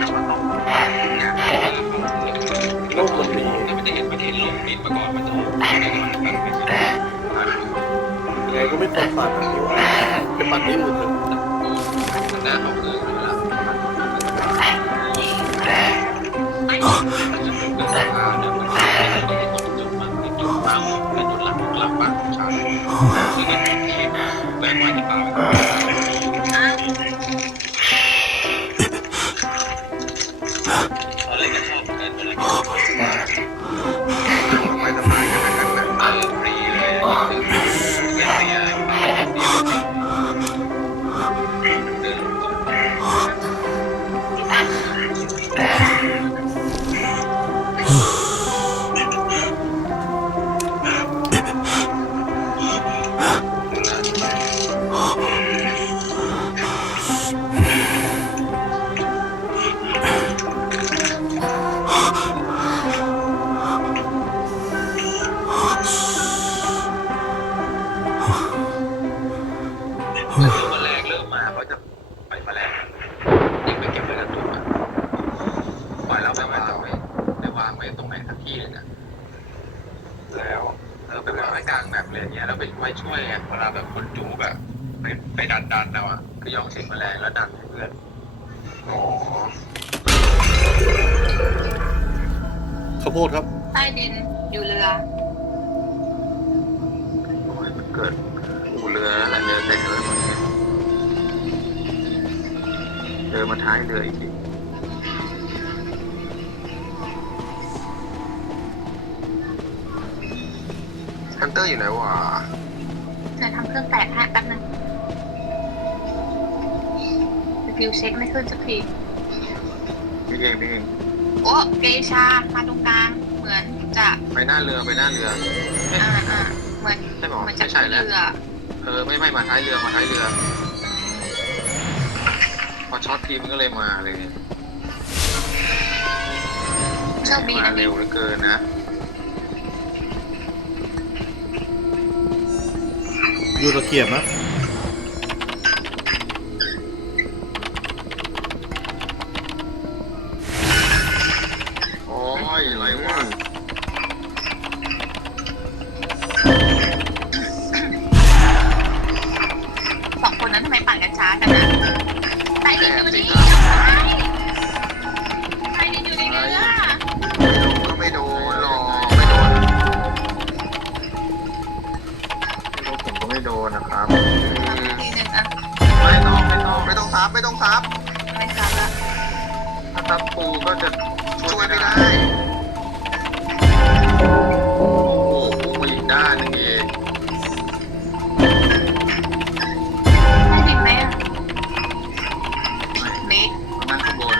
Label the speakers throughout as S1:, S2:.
S1: โลกมันดี
S2: ยมันจะเห็นประเทศโลกปิดมาก่อนมันจะไม่ก่อนมันไม่ใช่
S1: ยังไงก็ไม่ควรปั่นอันนี้ว่าไปปั่นที่อื่นเถอะ
S2: มันน่าเอาเมืองราวเนี่นจะเป็นจุดมันเป็นจุดตั้งเป็นจุดหลักหลักบ้าน ไปวางไว้ตรงไหนสักที่หนึงอะแล้วเออไปวางไว้กลางแบบเลยเนี่ยแล้วไปไว้ช่วยไงเวลาแบบคนจูแบบไปไปดันดันเราอะก็ย่องเช็คแมลงแล้วดันให้เพื่อนอ๋อ
S1: ข้าวโพดครับ
S3: ใต้ดินอยู่เรือ
S2: โอ้ยมันเกิดอู่เรือแล้วแหละเรือใส่เรือหมดเลยเรือมาท้ายเรืออีกที อร์อยู่ไหนวะ
S3: จะทำเครื่องแตกให้แป๊บนึงสกิลเช็คไม่ขึ้นสักที
S2: พี่เองพี่เอง
S3: โอ้เกชามาตรงกลาง เหมือนจะ
S2: ไปหน้าเรือไปหน้าเรือ
S3: อ่าอ่าเหมือน
S2: ใช่หรอ
S3: เหมือนจะ
S2: ไม่ใช่แล้ว
S3: เรือ
S2: เออไม่ไม่มาท้ายเรือมาท้ายเรือ
S3: อืม
S2: พอช็อตทีมก็เลยมาเลย
S3: โชคดี
S2: มา
S3: นะ
S2: เร็วเหลือเกินนะ
S1: ยูตะเกียบนะ
S2: โอ้ยไหลว่ะ
S3: สองคนนั้นทำไมปั่นกันช้ากันนะใต้ดินอยู่นี่ใโด
S2: นนะครับ
S3: ทำอีกทีหนึ่งอะ
S2: ไม่ต้องไม่ต้องไม่ต้องซับไม่ต้องซับ
S3: ไม่ซับละ
S2: ถ้าซับปูก็จะช่วยไม่ได้ โอ้โหปูมาอีกด้านหนึงเอง
S3: ใต้ดินไหมอะเมก
S2: มันนั่งข้างบน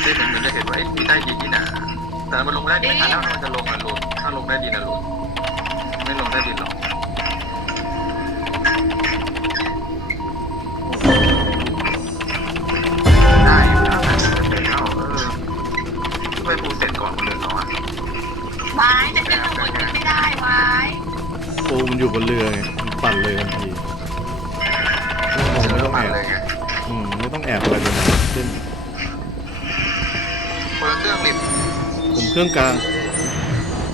S2: เฮ้ยเหมือนเหมือนจะเห็นว่าเอ๊ะมีใต้ดินนี่นะแต่มันลงได้ดีไม่ทันแล้วมันจะลงอะลงถ้าลงได้ดีนะลงไม่ลงได้ดีหรอก วา
S3: ยจะขึ้นข้างบนขึ้นไม่ได้วาย
S1: ปูมันอยู่บนเรือไงมันปั่นเลยทันทีผมไม่ต้องแอบ
S2: เลยไง
S1: อืมไม่ต้องแอบอะไรเลยนะเช่น
S2: คนละเครื่องริม
S1: ผมเครื่องกลาง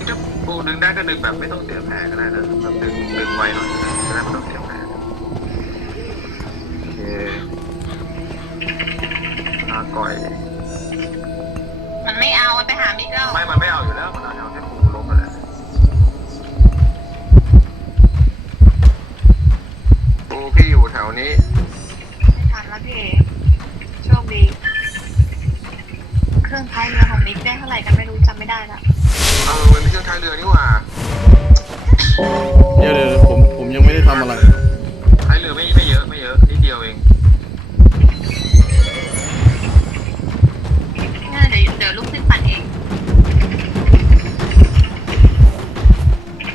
S2: ถ้าปูดึงได้ก็ดึงแบบไม่ต้องเสียแผลก็ได้นะแบบดึงดึงไวหน่อยก็ได้จะได้ไม่ต้องเสียแผลโอเคลาก่อย
S3: มันไม่เอามันไปหามิกแล้ว
S2: ไม่ มันไม่เอาอยู่แล้วมันเอาเอาแค่ปูลบไปแหละปู พี่อยู่แถวนี้
S3: ไม่ทันแล้วพี่เอโชคดี เครื่องท้ายเรือของมิกได้เท่าไหร่กันไม่รู้จำไม่ได้ละ
S2: เออมันมีเครื่องท้ายเรือนี่หว่า
S1: เดี๋ยวเดี๋ยวผมผมยังไม่ได้ทำอะไร
S2: ท้ายเรือไม่ไม่เยอะไม่เยอะนิดเดียวเอง
S3: งั้นเดี๋ยวเดี๋ยวลูกขึ้นปั่นเอง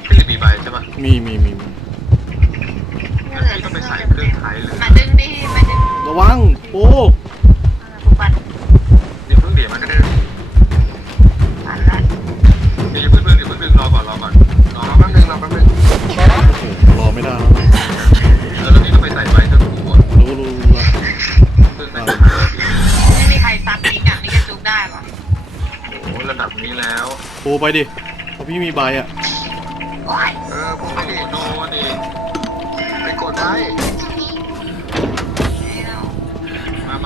S2: พี่หรือมีใบใช่ปะ
S1: มีมีมีมี
S2: งั้นพี่ต้องไปใส่เครื่องท้ายเรือ
S3: มาดึงดิมาดึง
S1: ระวังโอ้
S3: เออกูปั่น
S2: เดี๋ยวเพิ่งเดี๋ยวมันก็ได้
S3: ปั่นละ
S2: เดี๋ยวอย่าเพิ่งดึงเดี๋ยวเพิ่งดึงรอก่อนรอก่อนรอแป๊บนึงรอแป๊บนึง
S1: โหรอไม่ได้แล้ว
S2: เออแล้วพี่ก็ไปใส่ใบเครื่องปูอะ
S1: รู้รู้รู้ละ
S2: เอขึ้นไม่
S3: ไม่มีใครซักนิกอะนี่จะจุกได้ปะ
S2: โอ้โหระดับนี้แล้ว
S1: ปูไปดิเพราะพี่มีใบอะ
S3: โอ๊ย
S4: เออผม
S2: โอ้
S4: ไม่
S2: โห
S4: ได้
S2: โดนดิ
S4: ไปกดได้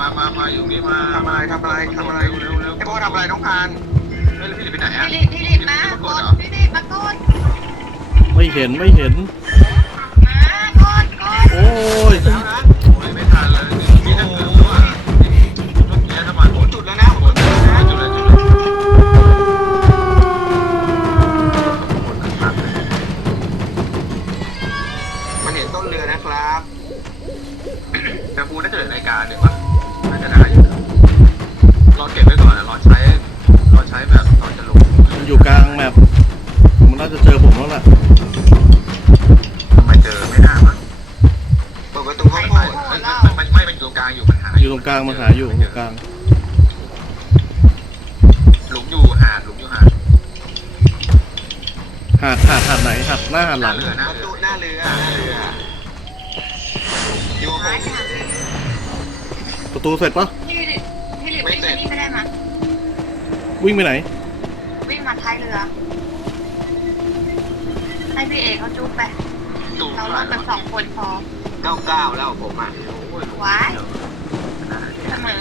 S2: มามามามาอยู่นี่มา
S4: ทำอะไรทำอะไรทำอะไร
S2: เร็วเร็ว
S4: ไอ้พ่อทำอะไรน้องพาน
S2: เฮ้ยพี่หลิบไปไหนอะ
S3: พี่ลิพี่ลิมากดพี่ลิมากด
S1: ไม่เห็นไม่เห็น
S3: มากดกด
S1: โอ้ย
S2: อยู่
S4: ตร
S2: ง
S1: กลางหลุ
S2: มอยู่หาดหลุมอยู่หาด
S1: หาดหาดหาดไหนหาดหน้าหาด
S2: ห
S1: หลั
S2: น้างเรือหน้า
S4: ประ
S2: เรื
S4: ตู
S2: อ
S4: หน้าเรือหน้าเรืออยู่กับผ
S3: หาย
S4: ม
S3: ค่ะ
S1: ประตูเสร็จปะ
S3: พี่ลิพี่ลิวิ่งไปนี่ไม่ได้มั้ย
S1: วิ่งไปไหน
S3: วิ่งมาท้ายเรือ ให้พี่เอกเขาจุกไป
S2: ตู
S3: เราลงกันสองคนพอ
S4: เก้าเก้าแล้วผมอะ
S3: ว้ายเสมอเอาให้มัน